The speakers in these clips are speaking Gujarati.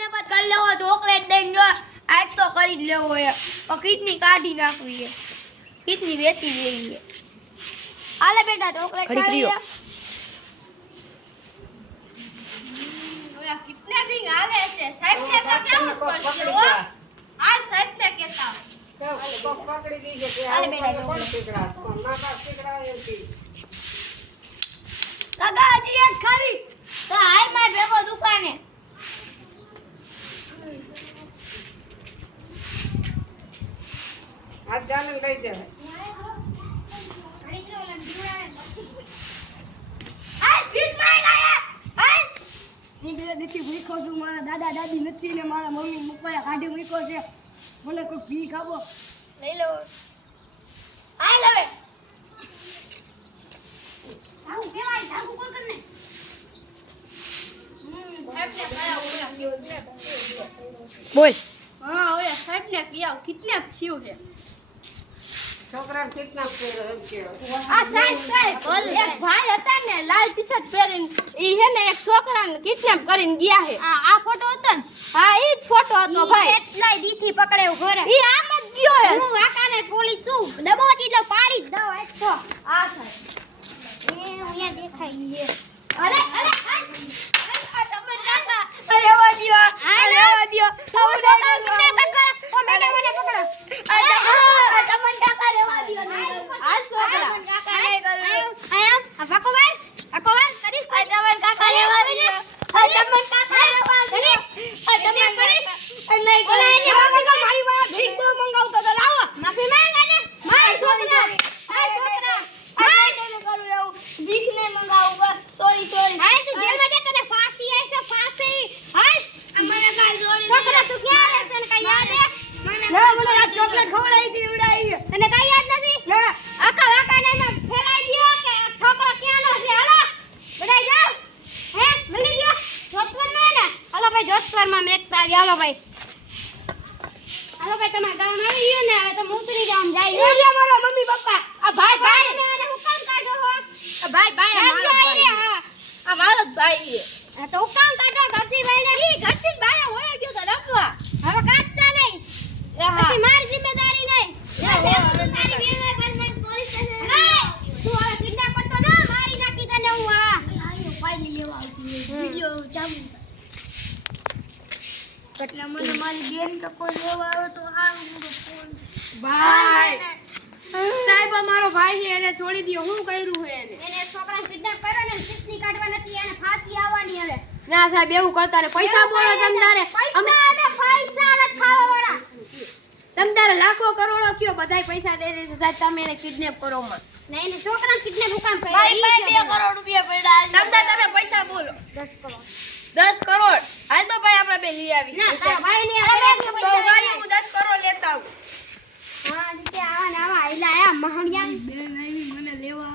કિડનેપ જ કરી લેવો ચોકલેટ દઈને જો આજ તો કરી જ લેવો હે પણ કિડની કાઢી નાખવી હે કિડની વેચી દેવી હે આલે બેટા ચોકલેટ ખાવી હે ઓલા કિડનેપિંગ હાલે છે સાહેબ ને તો કેવું પડશે હો આ સાહેબ ને કહેતા પકડી દીજે કે આલે આ બેટા કોણ ટીકડા કોણ ના ટીકડા એમથી કાકા હજી એક ખાવી તો હાલ માર ભેગો દુકાને આ ચાલે લઈ જાય હાલ ભીખ માંગ આયા હાલ હું બે દીથી ભૂખો છું મારા દાદા દાદી નથી ને મારા મમ્મી પપ્પાએ કાઢી મૂક્યો છે મને કોઈ ભીખ આપો લઈ લો હાલ હવે આવું કેવાય ધાગુ કોણ કરને સાહેબ ને કયા બોલ હા ઓલા સાહેબ ને કયા કિડનેપ થયું છે છોકરાને કિડનેપ કર્યો એમ કે આ સાહેબ એક ભાઈ હતા ને લાલ ટી-શર્ટ પહેરીને ઈ હે ને એક છોકરાને કિડનેપ કરીને ગયા છે આ ફોટો હતો ને હા ઈ જ ફોટો હતો ભાઈ કેટલાય દીથી પકડ્યો ઘરે ઈ આમ જ ગયો છે હું વાકાને પોલીસ છું દબોચી દો પાડી જ દો આટલો આ સાહેબ એ અહીંયા દેખાય છે અરે અરે આ તમે કાકા અરે વાદિયો અરે વાદિયો આવો છોકરા કિડનેપ કરે ઓ મેડમ મને પકડો આ તમને કાકા રેવા દિયો આ છોકરા કાકા નહીં કરું આયા આ ફકોવાન કરી આ તમને કાકા રેવા દિયો આ તમને કાકા રેવા દિયો આ તમે કરી નહીં કરો મારી માં ભીખ બહુ મંગાવતો તો લાવો માફી માંગે ને માર છોકરા આ છોકરા આ કરું એવું ભીખ ને મંગાવું બસ સોરી હા તું જેલમાં જા તને ફાંસી આવી છે ફાંસી હાય મને કાઈ જોડી છોકરા તું ક્યાં રહે છે ને કાઈ યાદ હે ના મને આ ચોકલેટ ખવડાવી દી ઉડાવી તને કાઈ યાદ નથી ના આખા વાકાને માં ફેલાઈ દ્યો કે આ છોકરો ક્યાંનો છે હાલો બધાય જાવ હે મળી ગયો જોતવર નો ને હાલો ભાઈ જોતવર માં મેકતા આવી હાલો ભાઈ તમારા ગામ આવી ગયો ને હવે તો ઉતરી જાવ જાય એ રે મારા મમ્મી પપ્પા આ ભાઈ મેં એને હુકામ કાઢો હો આ ભાઈ આ મારો ભાઈ હા આ મારો જ ભાઈ છે આ તો હુકામ કાઢો ઘરથી ભાઈને ઈ ઘરથી બહાર હોય ગયો તો રખવા હવે કાઢતા નહીં પછી મારી જિમ્મેદારી નહીં તારી વેવાય પર મને પોલીસ સ્ટેશન તું હવે કિડનેપ કરતો ન મારી નાખી તને હું આ ફાઈલ લેવા આવતી વિડિયો ચાલુ એટલે મને મારી બેન તો કોઈ લેવા આવે તો હારું ફોન ભાઈ સાહેબ અમારો ભાઈ છે એને છોડી દયો હું કર્યું છે એને છોકરાને કિડનેપ કર્યો ને ચિઠ્ઠી કાઢવા નથી એને ફાંસી આવવાની હવે ના સાહેબ એવું કરતા ને પૈસા બોલો તમ તારે પૈસા અમે પૈસા ન ખાવા વાળા તમ તારે લાખો કરોડો કયો બધાય પૈસા દે દેજો સાહેબ તમે એને કિડનેપ કરો મત ને એને છોકરાને કિડનેપ હુકામ કર્યો ભાઈ 2 કરોડ રૂપિયા પડ્યા તમ તારે તમે પૈસા બોલો 10 કરોડ 10 કરોડ હાલ તો ભાઈ આપણે બે લઈ આવી ના તારા ભાઈ ને તો ગાડી હું 10 કરોડ લેતા આવું હા કે આવા ને આવા આઈલા આયા મહણિયા બેન આવી મને લેવા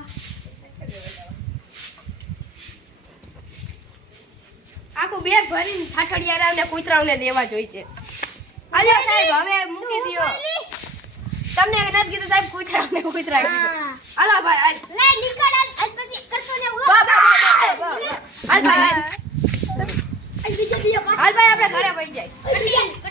આખું બેગ ભરીને ઠાઠડિયારાને કૂતરાઓને દેવા જોઈશે હાલો સાહેબ હવે મૂકી દ્યો તમને નથી કીધું સાહેબ કૂતરાઓને કૂતરા કીધું હાલો ભાઈ હાલ લે નીકળ આજ પછી કરતો ને હું હાલ ભાઈ હાલ ભાઈ આપણે ઘરે વહી જાય